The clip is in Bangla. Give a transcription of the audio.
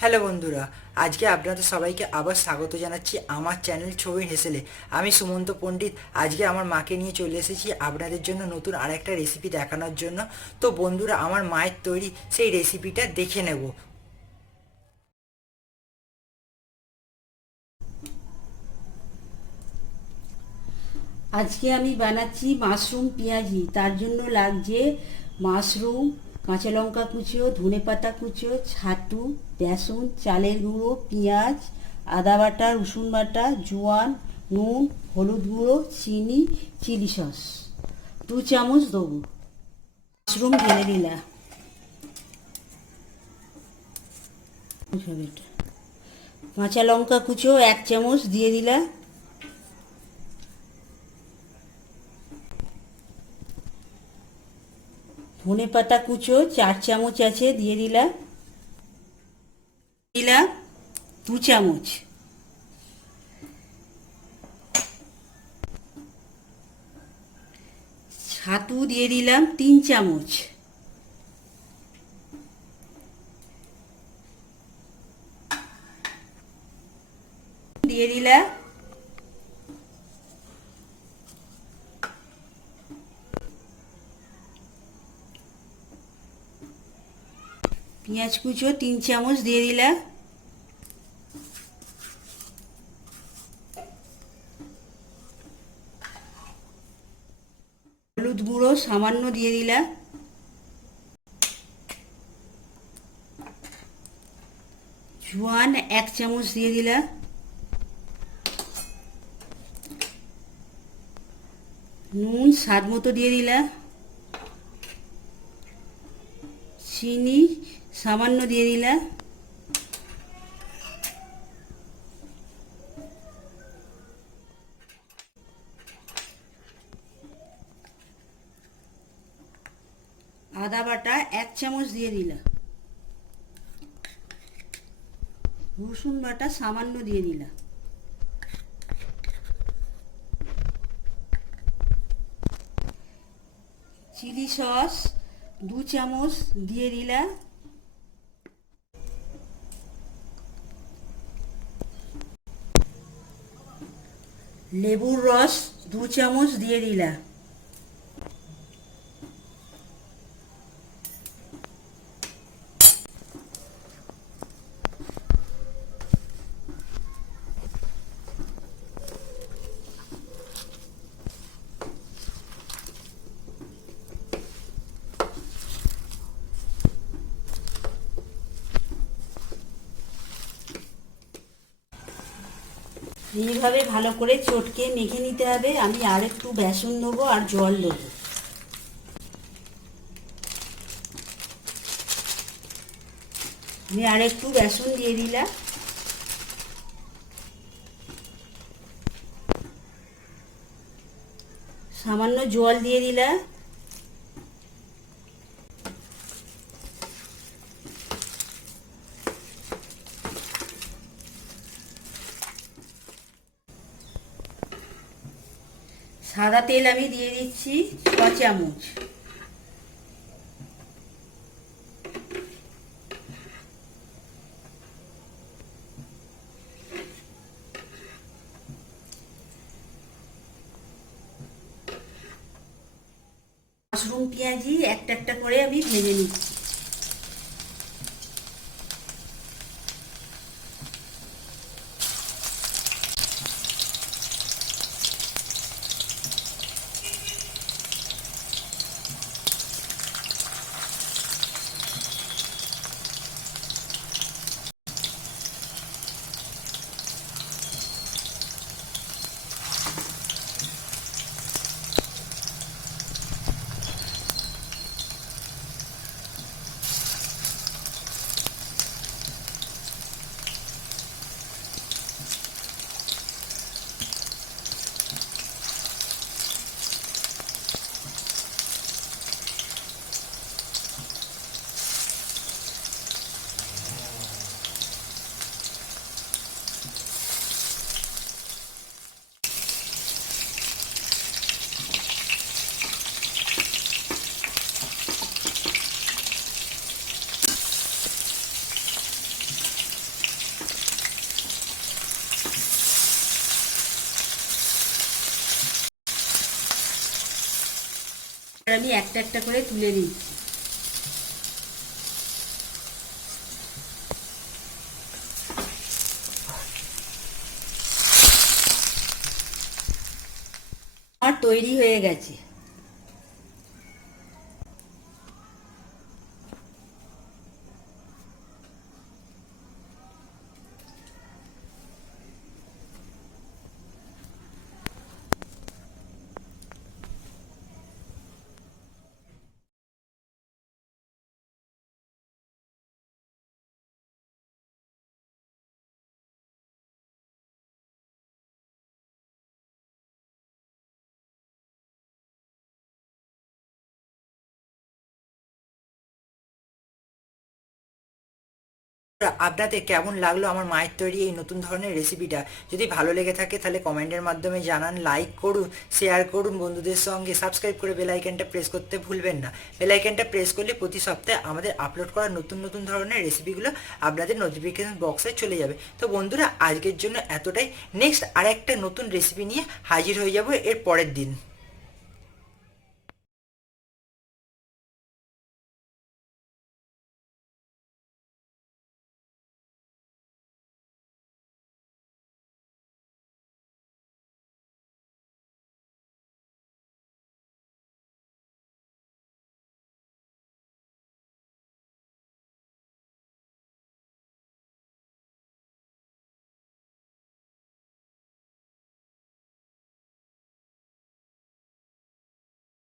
হ্যালো বন্ধুরা, আজকে আপনাদের সবাইকে আবার স্বাগত জানাচ্ছি আমার চ্যানেল ছবি হেসেলে। আমি সুমন্ত পণ্ডিত। আজকে আমার মাকে নিয়ে চলে এসেছি আপনাদের জন্য নতুন আরেকটা রেসিপি দেখানোর জন্য। তো বন্ধুরা, আমার মায়ের তৈরি সেই রেসিপিটা দেখে নেব। আজকে আমি বানাচ্ছি মাশরুম পেঁয়াজি। তার জন্য লাগছে মাশরুম, কাঁচা লঙ্কা কুচো, ধনেপাতা কুচো, ছাতু, বেসন, চালের গুঁড়ো, পেঁয়াজ, আদা বাটা, রসুন বাটা, জোয়ান, নুন, হলুদ গুঁড়ো, চিনি, চিলি সস 2 চামচ দেবো। মাশরুম ঢেলে দিলাম। কাঁচা লঙ্কা কুচো 1 চামচ দিয়ে দিলাম। ধনে পাতা কুচো 4 চামচ আছে, দিয়ে দিলাম। 2 চামচ। ছাতু দিয়ে দিলাম 3 চামচ। দিয়ে দিলাম পেঁয়াজ কুচো 3 চামচ দিয়ে দিলাম। হলুদ গুঁড়ো সামান্য দিয়ে দিলাম। জোয়ান 1 চামচ দিয়ে দিলাম। নুন স্বাদ মতো দিয়ে দিলাম। চিনি সামান্য দিয়ে দিলাম। আদা বাটা 1 চামচ দিয়ে দিলাম। রসুন বাটা সামান্য দিয়ে দিলাম। চিলি সস 2 চামচ দিয়ে দিলাম। লেবুর রস 2 চামচ দিয়ে দিলাম। এইভাবে ভালো করে চটকে মেখে নিতে হবে। আমি আর একটু বেসন দেবো আর জল দেবো। আমি আর একটু বেসন দিয়ে দিলাম। সামান্য জল দিয়ে দিলাম। সাদা তেল আমি দিয়ে দিচ্ছি 6 চামচ। মাশরুম পেঁয়াজি একটা একটা করে আমি ভেজে নিচ্ছি। আমি একটা একটা করে তুলে নিচ্ছি। আমার তৈরি হয়ে গেছে। আপনাদের কেমন লাগলো আমার মায়ের তৈরি এই নতুন ধরনের রেসিপিটা? যদি ভালো লেগে থাকে তাহলে কমেন্টের মাধ্যমে জানান, লাইক করুন, শেয়ার করুন বন্ধুদের সঙ্গে, সাবস্ক্রাইব করে বেল আইকনটা প্রেস করতে ভুলবেন না। বেল আইকনটা প্রেস করলে প্রতি সপ্তাহে আমাদের আপলোড করা নতুন নতুন ধরনের রেসিপিগুলো আপনাদের নোটিফিকেশন বক্সে চলে যাবে। তো বন্ধুরা, আজকের জন্য এতটাই। নেক্সট আর একটা নতুন রেসিপি নিয়ে হাজির হয়ে যাব এর পরের দিন।